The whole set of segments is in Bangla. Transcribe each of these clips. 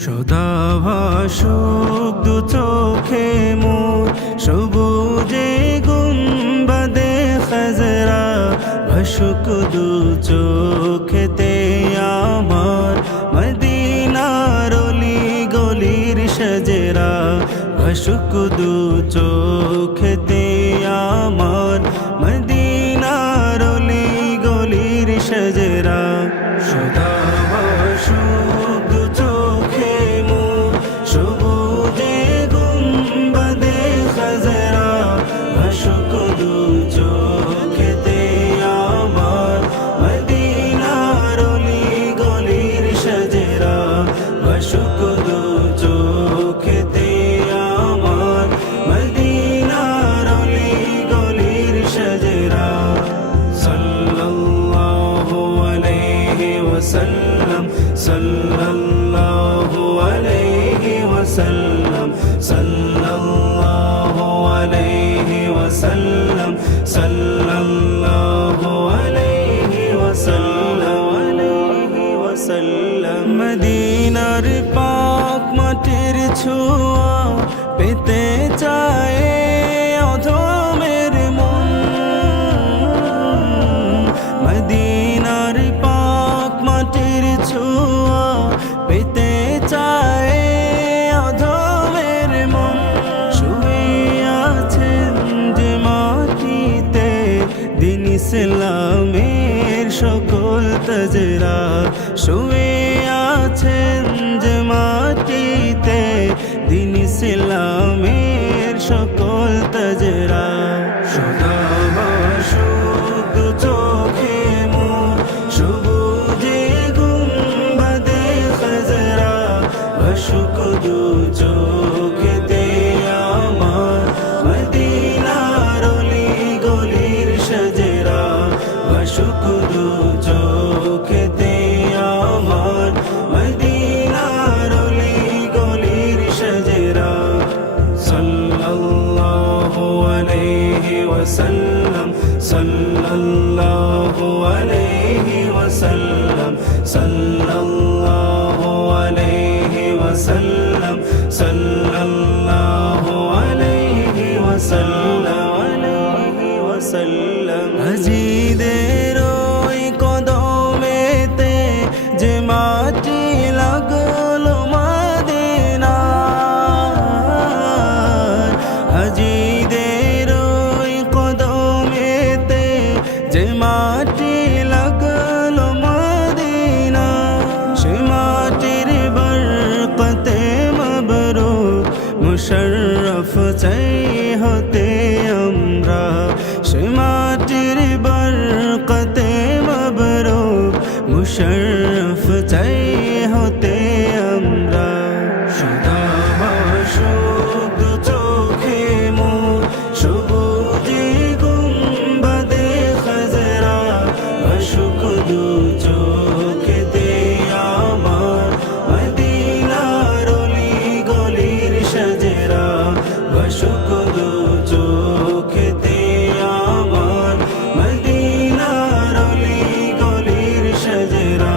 সদা ভাসুক দু চোখে মোর সবুজে গুম্বাদে খাজরা ভাসুক দু চোখেতে আমার মদিনার অলি গলির সজরা ভাসুক দু চোখেতে আমার মদিনার অলি গলির সজরা সদা ভাসুক দু চোখে মোর সবুজে গুম্বাদে খাজরা ভাসুক দু চোখেতে আমার মদিনার অলি গলির সজরা ভাসুক দু চোখেতে আমার মদিনার অলি গলির সজরা সাল্লাল্লাহু আলাইহি ওয়াসাল্লাম সাল্লাল্লাহু আলাইহি ওয়াসাল্লাম সাল্লাল্লাহু আলাইহি ওয়াসাল্লাম সাল্লাল্লাহু আলাইহি ওয়াসাল্লাম মদিনার পাক মাটির ছোঁয়া পেতে চায় অধমের মন মদিনার পাক মাটির ছোঁয়া পেতে চায় অধমের মন শুয়ে আছেন যে মাটিতে দিন ইসলামের সকল তাজরা শুয়ে আছেন যে মাটিতে দিন ইসলামের সকল তাজরা সদা ভাসুক দু চোখে মোর সবুজে গুম্বাদে খাজরা ভাসুক দু চোখেতে আমার মদিনার অলি গলির সজরা ভাসুক দু চোখেতে আমার মদিনার অলি গলির সজরা সাল্লাল্লাহু আলাইহি ওয়াসাল্লাম সাল্লাল্লাহু আলাইহি ওয়াসাল্লাম সাল্লাল্লাহু আলাইহি ওয়াসাল্লাম সাল্লাল্লাহু আলাইহি ওয়াসাল্লাম হাজিদের ওই কদমেতে যে মাটি লাগলো মদিনার হাজিদের ওই কদমেতে যে মাটি লাগলো মদিনা সে মাটির বরকতে মবরুক মুশাররফ চাই হতে আমরা সে মাটির বরকতে মবরুক মুশাররফ চাই হতে আমরা সদা ভাসুক দু চোখে মোর সবুজে গুম্বাদে খাজরা ভাসুক দু চোখেতে আমার মদিনার অলি গলির সজরা ভাসুক দু চোখেতে আমার মদিনার অলি গলির সজরা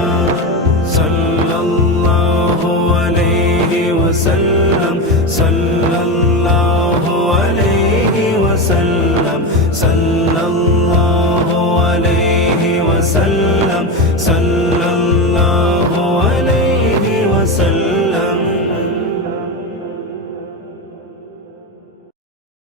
সাল্লাল্লাহু আলাইহি ওয়াসাল্লাম সাল্লাল্লাহু আলাইহি ওয়াসাল্লাম সাল্লাল্লাহু আলাইহি ওয়াসাল্লাম সাল্লাল্লাহু আলাইহি ওয়াসাল্লাম